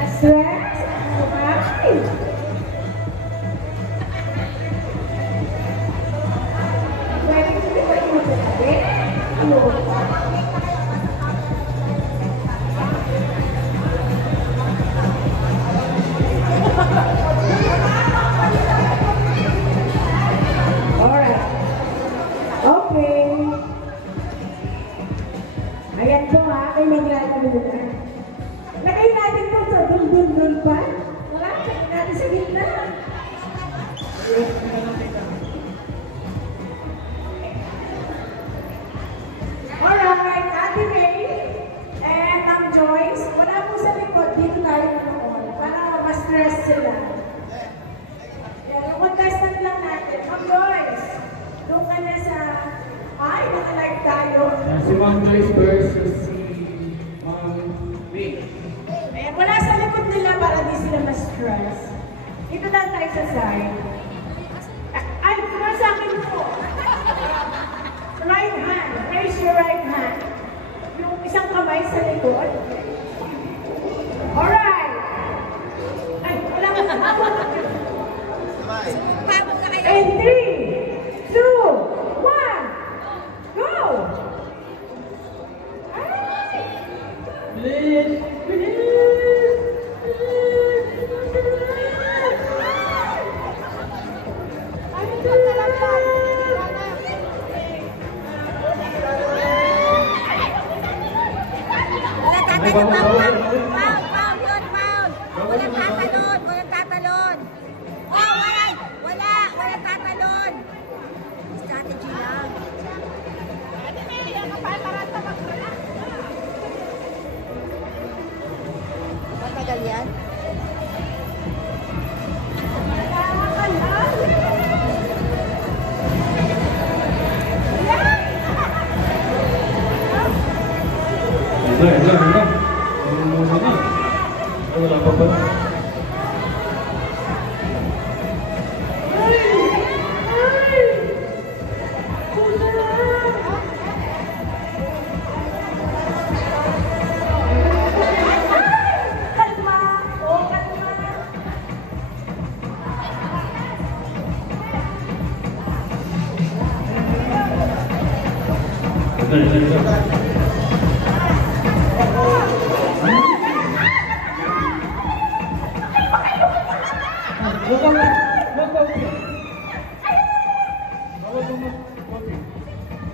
Stress? Ay! Pwede mo sabi? Ano? Alright. Okay. Ayan po ha, may maglalaro na. Lagay natin po sa dul-dul-dul pa. Wala, lagay natin sa gitna. Alright, Ate May and Ma'am Joyce, wala po sa likod, dito tayo manood para ma-stress sila. Yan, yung contestant lang natin. Ma'am Joyce, doon ka na sa... Ay, naka-live tayo. Si Ma'am Joyce versus si Ma'am May. Ayan, wala sa likod nila para di sila ma-stress. Dito lang tayo sa side. Ay, kuma sa akin po. Right hand. Raise your right hand. Yung isang kamay sa likod. Alright. Ay, wala ka sa And 3, 2, 1, go! Ay! Please! Walang tatalon. Oh, walang tatalon. Strategy lang. Matagal yan? Wala pa ba?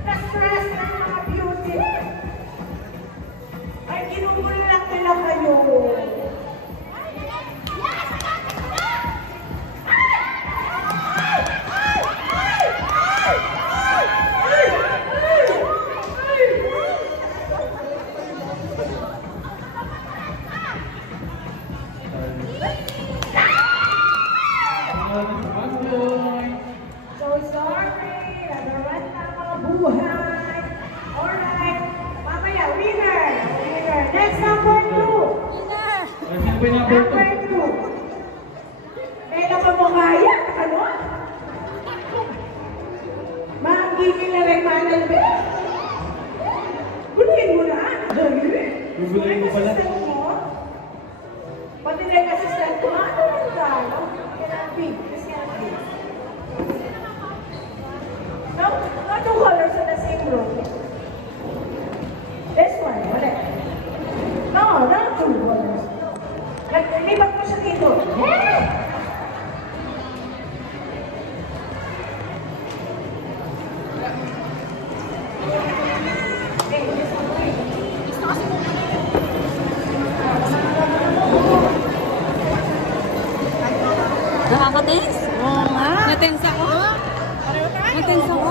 Na-stress ng mga beauty. Ay, ginugulo lang nila kayo. So sorry, nagawan na mga buhay. Alright, mamaya, winner. Next, number 2. Number 2. May napamukaya, ano? Mahangigil na rin manal, be. Gulihin mo na. Gugulihin mo pala. Pati na yung assistant ko, ano lang tayo? Cannot be. This cannot be. No? Not two colors in the same room. This one, wala. No, not two colors. Lipat mo siya dito. Eh! Nakaka-tense? Oo nga. Natense ako? Natense ako?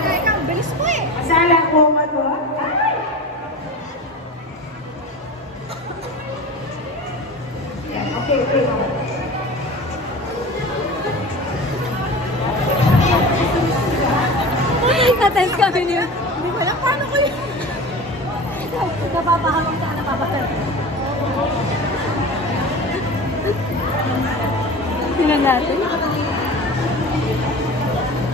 Ikaw, bilis mo eh. Masala ko ba to? Ay! Yan, okay. Natense kami niyo. Hindi ko alam paano ko yun. Ikaw, napapahamang ka, napapasal. Tingnan natin.